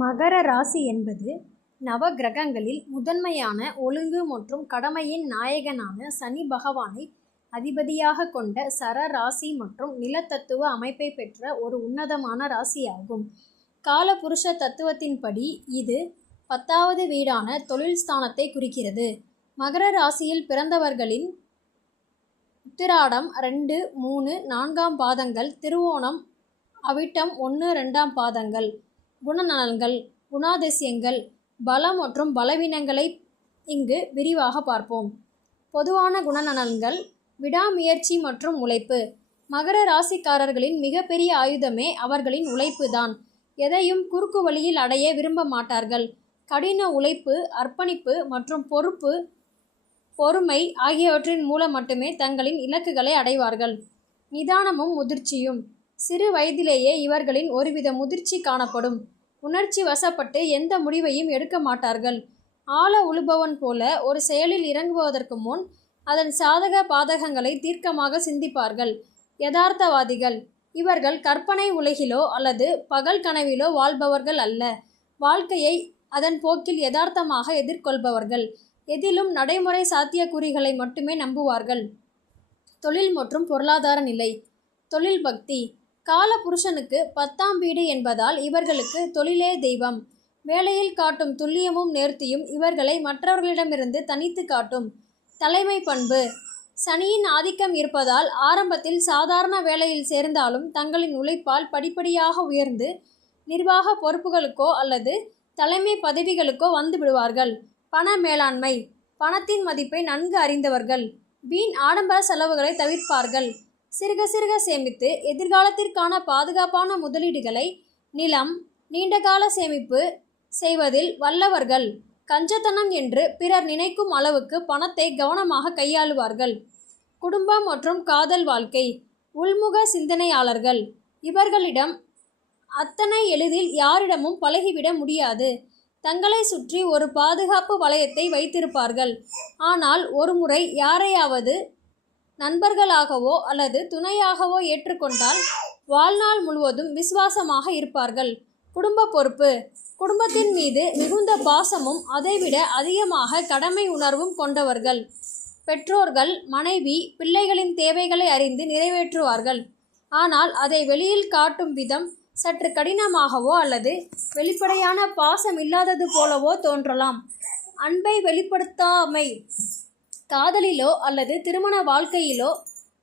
மகர ராசி என்பது நவ கிரகங்களில் முதன்மையான ஒழுங்கு மற்றும் கடமையின் நாயகனான சனி பகவானை அதிபதியாக கொண்ட சர ராசி மற்றும் நிலத்தத்துவ அமைப்பை பெற்ற ஒரு உன்னதமான ராசியாகும். காலபுருஷ தத்துவத்தின்படி இது 10வது வீடான தொழில் ஸ்தானத்தை குறிக்கிறது. மகர ராசியில் பிறந்தவர்களின் உத்திராடம் 2, 3, 4ஆம் பாதங்கள், திருவோணம், அவிட்டம் 1, 2ஆம் பாதங்கள். குணநலன்கள், குணாதிசயங்கள், பலம் மற்றும் பலவீனங்களை இங்கு விரிவாக பார்ப்போம். பொதுவான குணநலன்கள்: விடாமுயற்சி மற்றும் உழைப்பு. மகர ராசிக்காரர்களின் மிகப்பெரிய ஆயுதமே அவர்களின் உழைப்பு தான். எதையும் குறுக்கு வழியில் அடைய விரும்ப மாட்டார்கள். கடின உழைப்பு, அர்ப்பணிப்பு மற்றும் பொறுமை ஆகியவற்றின் மூலம் மட்டுமே தங்களின் இலக்குகளை அடைவார்கள். நிதானமும் முதிர்ச்சியும். சிறு வயதிலேயே இவர்களின் ஒருவித முதிர்ச்சி காணப்படும். உணர்ச்சி வசப்பட்டு எந்த முடிவையும் எடுக்க மாட்டார்கள். ஆழ உழுபவன் போல ஒரு செயலில் இறங்குவதற்கு முன் அதன் சாதக பாதகங்களை தீர்க்கமாக சிந்திப்பார்கள். யதார்த்தவாதிகள். இவர்கள் கற்பனை உலகிலோ அல்லது பகல் கனவிலோ வாழ்பவர்கள் அல்ல. வாழ்க்கையை அதன் போக்கில் யதார்த்தமாக எதிர்கொள்பவர்கள். எதிலும் நடைமுறை சாத்தியக்கூறுகளை மட்டுமே நம்புவார்கள். தொழில் மற்றும் பொருளாதார நிலை. தொழில் பக்தி. காலபுருஷனுக்கு 10ஆம் வீடு என்பதால் இவர்களுக்கு தொழிலே தெய்வம். வேலையில் காட்டும் துல்லியமும் நேர்த்தியும் இவர்களை மற்றவர்களிடமிருந்து தனித்து காட்டும். தலைமை பண்பு. சனியின் ஆதிக்கம் இருப்பதால் ஆரம்பத்தில் சாதாரண வேலையில் சேர்ந்தாலும் தங்களின் உழைப்பால் படிப்படியாக உயர்ந்து நிர்வாக பொறுப்புகளுக்கோ அல்லது தலைமை பதவிகளுக்கோ வந்து விடுவார்கள். பண மேலாண்மை. பணத்தின் மதிப்பை நன்கு அறிந்தவர்கள். வீண் ஆடம்பர செலவுகளை தவிர்ப்பார்கள். சிறுக சிறுக சேமித்து எதிர்காலத்திற்கான பாதுகாப்பான முதலீடுகளை நிலம், நீண்டகால சேமிப்பு செய்வதில் வல்லவர்கள். கஞ்சத்தனம் என்று பிறர் நினைக்கும் அளவுக்கு பணத்தை கவனமாக கையாளுவார்கள். குடும்பம் மற்றும் காதல் வாழ்க்கை. உள்முக சிந்தனையாளர்கள். இவர்களிடம் அத்தனை எளிதில் யாரிடமும் பழகிவிட முடியாது. தங்களை சுற்றி ஒரு பாதுகாப்பு வளையத்தை வைத்திருப்பார்கள். ஆனால் ஒருமுறை யாரையாவது நண்பர்களாகவோ அல்லது துணையாகவோ ஏற்றுக்கொண்டால் வாழ்நாள் முழுவதும் விசுவாசமாக இருப்பார்கள். குடும்ப பொறுப்பு. குடும்பத்தின் மீது மிகுந்த பாசமும் அதைவிட அதிகமாக கடமை உணர்வும் கொண்டவர்கள். பெற்றோர்கள், மனைவி, பிள்ளைகளின் தேவைகளை அறிந்து நிறைவேற்றுவார்கள். ஆனால் அதை வெளியில் காட்டும் விதம் சற்று கடினமாகவோ அல்லது வெளிப்படையான பாசம் இல்லாதது போலவோ தோன்றலாம். அன்பை வெளிப்படுத்தாமை. காதலிலோ அல்லது திருமண வாழ்க்கையிலோ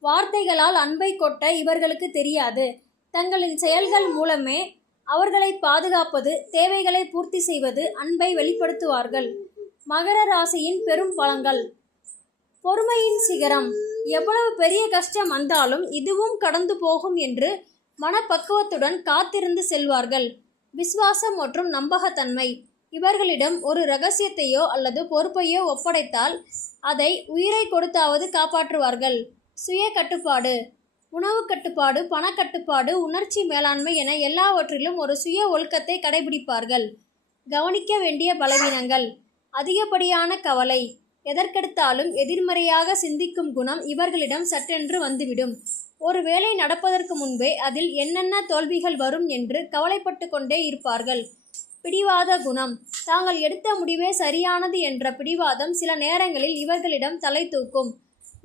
வார்த்தைகளால் அன்பை கொட்ட இவர்களுக்கு தெரியாது. தங்களின் செயல்கள் மூலமே அவர்களை பாதுகாப்பது, தேவைகளை பூர்த்தி செய்வது, அன்பை வெளிப்படுத்துவார்கள். மகர ராசியின் பெரும் பலங்கள். பொறுமையின் சிகரம். எவ்வளவு பெரிய கஷ்டம் வந்தாலும் இதுவும் கடந்து போகும் என்று மனப்பக்குவத்துடன் காத்திருந்து செல்வார்கள். விசுவாசம் மற்றும் நம்பகத்தன்மை. இவர்களிடம் ஒரு இரகசியத்தையோ அல்லது பொறுப்பையோ ஒப்படைத்தால் அதை உயிரை கொடுத்தாவது காப்பாற்றுவார்கள். சுய கட்டுப்பாடு. உணவு கட்டுப்பாடு, பணக்கட்டுப்பாடு, உணர்ச்சி மேலாண்மை என எல்லாவற்றிலும் ஒரு சுய ஒழுக்கத்தை கடைபிடிப்பார்கள். கவனிக்க வேண்டிய பலவீனங்கள். அதிகப்படியான கவலை. எதற்கெடுத்தாலும் எதிர்மறையாக சிந்திக்கும் குணம் இவர்களிடம் சட்டென்று வந்துவிடும். ஒரு வேலை நடப்பதற்கு முன்பே அதில் என்னென்ன தோல்விகள் வரும் என்று கவலைப்பட்டு கொண்டே இருப்பார்கள். பிடிவாத குணம். தாங்கள் எடுத்த முடிவே சரியானது என்ற பிடிவாதம் சில நேரங்களில் இவர்களிடம் தலை தூக்கும்.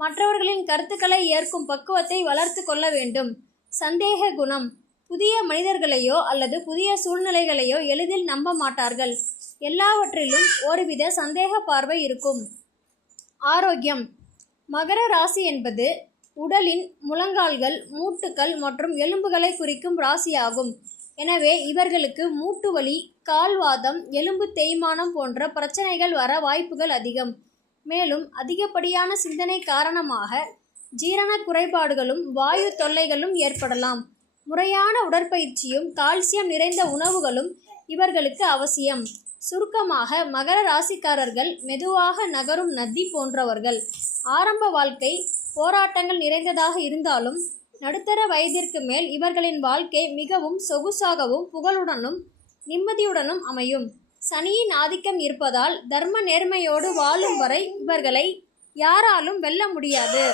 மற்றவர்களின் கருத்துக்களை ஏற்கும் பக்குவத்தை வளர்த்து கொள்ள வேண்டும். சந்தேக குணம். புதிய மனிதர்களையோ அல்லது புதிய சூழ்நிலைகளையோ எளிதில் நம்ப மாட்டார்கள். எல்லாவற்றிலும் ஒருவித சந்தேக பார்வை இருக்கும். ஆரோக்கியம். மகர ராசி என்பது உடலின் முழங்கால்கள், மூட்டுக்கள் மற்றும் எலும்புகளை குறிக்கும் ராசியாகும். எனவே இவர்களுக்கு மூட்டு வலி, கால்வாதம், எலும்பு தேய்மானம் போன்ற பிரச்சனைகள் வர வாய்ப்புகள் அதிகம். மேலும் அதிகப்படியான சிந்தனை காரணமாக ஜீரண குறைபாடுகளும் வாயு தொல்லைகளும் ஏற்படலாம். முறையான உடற்பயிற்சியும் கால்சியம் நிறைந்த உணவுகளும் இவர்களுக்கு அவசியம். சுருக்கமாக, மகர ராசிக்காரர்கள் மெதுவாக நகரும் நதி போன்றவர்கள். ஆரம்ப வாழ்க்கை போராட்டங்கள் நிறைந்ததாக இருந்தாலும் நடுத்தர வயதிற்கு மேல் இவர்களின் வாழ்க்கை மிகவும் சொகுசாகவும் புகழுடனும் நிம்மதியுடனும் அமையும். சனியின் ஆதிக்கம் இருப்பதால் தர்ம நேர்மையோடு வாழும் வரை இவர்களை யாராலும் வெல்ல முடியாது.